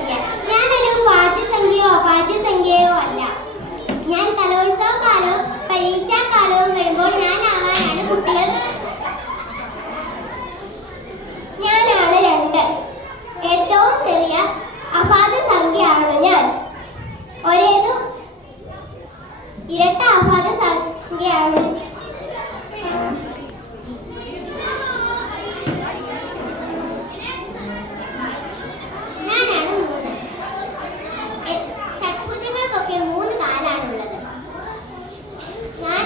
സംഖ്യ. ഞാനൊരു ഭാജ്യസംഖ്യയോ അല്ല. ഞാൻ കലോത്സവകാലവും പരീക്ഷാകാലവും വരുമ്പോൾ ഞാനാവാനാണ് കുട്ടികൾ. ഞാനാണ് 2. ഏറ്റവും ചെറിയ അഭാജ്യ സംഖ്യയാണ് ഞാൻ. ഒരേതു ഇരട്ട അഭാജ്യ സംഖ്യയാണ്. ഞാനാണ് 3. ഷഡ്ഭുജങ്ങൾക്കൊക്കെ 3 കാലാണുള്ളത്. ഞാൻ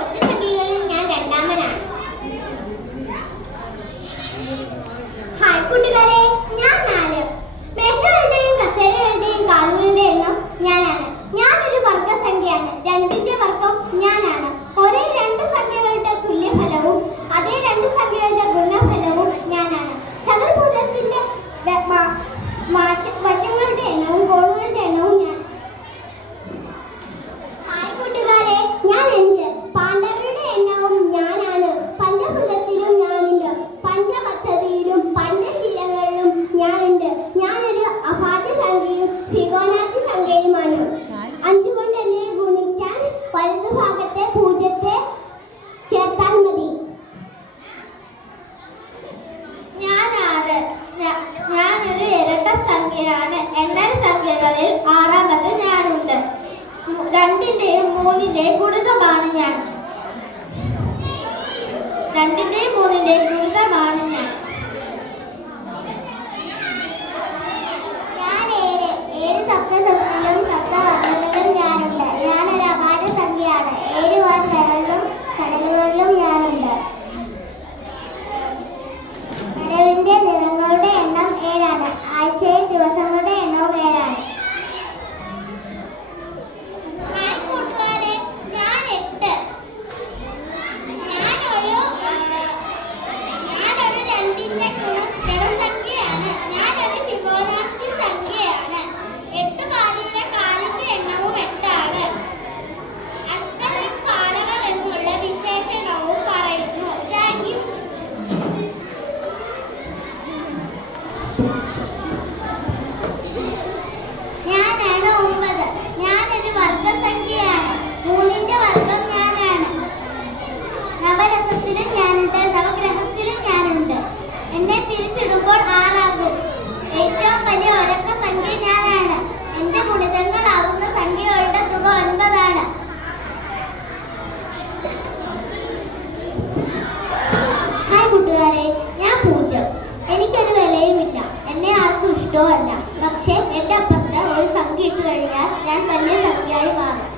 ഒറ്റ സംഖ്യകളിൽ ഞാൻ രണ്ടാമനാണ്. ഹായ് കൂട്ടുകാരെ, ഞാൻ 4. മേശകളുടെയും കസേരകളുടെയും കാലുകളുടെ എണ്ണം ഞാനാണ്. ഞാനൊരു വർഗസംഖ്യയാണ്. 2ന്റെ വർഗം ഞാനാണ്. ഒരേ 2 സംഖ്യകളുടെ തുല്യഫലവും അതേ 2 സംഖ്യകളുടെ ഗുണഫലവും ഞാനാണ്. ചതുർഭുജത്തിന്റെ വശങ്ങളുടെ എണ്ണവും കോണുകളുടെ എണ്ണവും ഞാൻ. ഹായ് കൂട്ടുകാരെ, ഞാൻ 5. പാണ്ഡവരുടെ എണ്ണവും ഞാനാണ്. പഞ്ചഭുജത്തിലും ഞാനുണ്ട്. പഞ്ചപദ്ധതിയിലും പഞ്ചശീലകളിലും ഞാനുണ്ട്. ഞാനൊരു അഭാജ്യ സംഖ്യയും ഫിബൊനാച്ചി സംഖ്യയുമാണ്. 5 കൊണ്ട് എന്നെ ഗുണിക്കാൻ വലതുഭാഗത്തെ 0 ചേർത്താൽ മതി. ഞാൻ 6. ഞാനൊരു ഇരട്ട സംഖ്യയാണ്. എണ്ണൽ സംഖ്യകളിൽ 6ാമത് ഞാനുണ്ട്. 2ന്റെയും 3ന്റെയും ഗുണിതമാണ് ഞാൻ. 2ന്റെയും 3ന്റെയും ഗുണിതമാണ് ഞാൻ. ഞാൻ 7 സപ്തസമുദ്രങ്ങളിലും സപ്തവർണ്ണങ്ങളിലും ഞാനുണ്ട്. ഞാനൊരു അഭാജ്യ സംഖ്യയാണ്. 7 കടലുകളിലും ഞാനുണ്ട്. കടലിന്റെ നിറങ്ങളുടെ എണ്ണം 7ആണ്. ആഴ്ചയിൽ ദിവസങ്ങളുടെ എണ്ണവും 7ആണ്. ഹായ് കൂട്ടുകാരെ, ഞാൻ 8. ഞാനൊരു 2ന്റെ ഗുണസംഖ്യയാണ്. ഞാനൊരു ഫിബൊനാച്ചി സംഖ്യയാണ്. 8 കാലിയുടെ കാലിന്റെ എണ്ണവും 8ആണ്. അഷ്ടദിക്പാലകർ എന്നുള്ള വിശേഷണവും പറയുന്നു. Thank you. ഞാനാണ് 9. ഞാനൊരു വർഗസംഖ്യയാണ്. 3ന്റെ വർഗം ഞാനാണ്. നവരസത്തിലും ഞാനുണ്ട്. നവഗ്രഹത്തിലും ഞാനുണ്ട്. എന്നെ തിരിച്ചിടുമ്പോൾ 6 ആകും. ഏറ്റവും വലിയ ഒരൊറ്റ സംഖ്യ ഞാനാണ്. എന്റെ ഗുണിതങ്ങളാകുന്ന സംഖ്യകളുടെ തുക 9 ആണ്. ഹായ് കൂട്ടുകാരെ, ഞാൻ 0. എനിക്കൊരു വിലയുമില്ല. എന്നെ ആർക്കും ഇഷ്ടവുമല്ല. പക്ഷെ എന്റെ അപ്പുറത്ത് ഒരു സംഖ്യ ഇട്ട് കഴിഞ്ഞാൽ ഞാൻ വലിയ സംഖ്യയായി മാറും.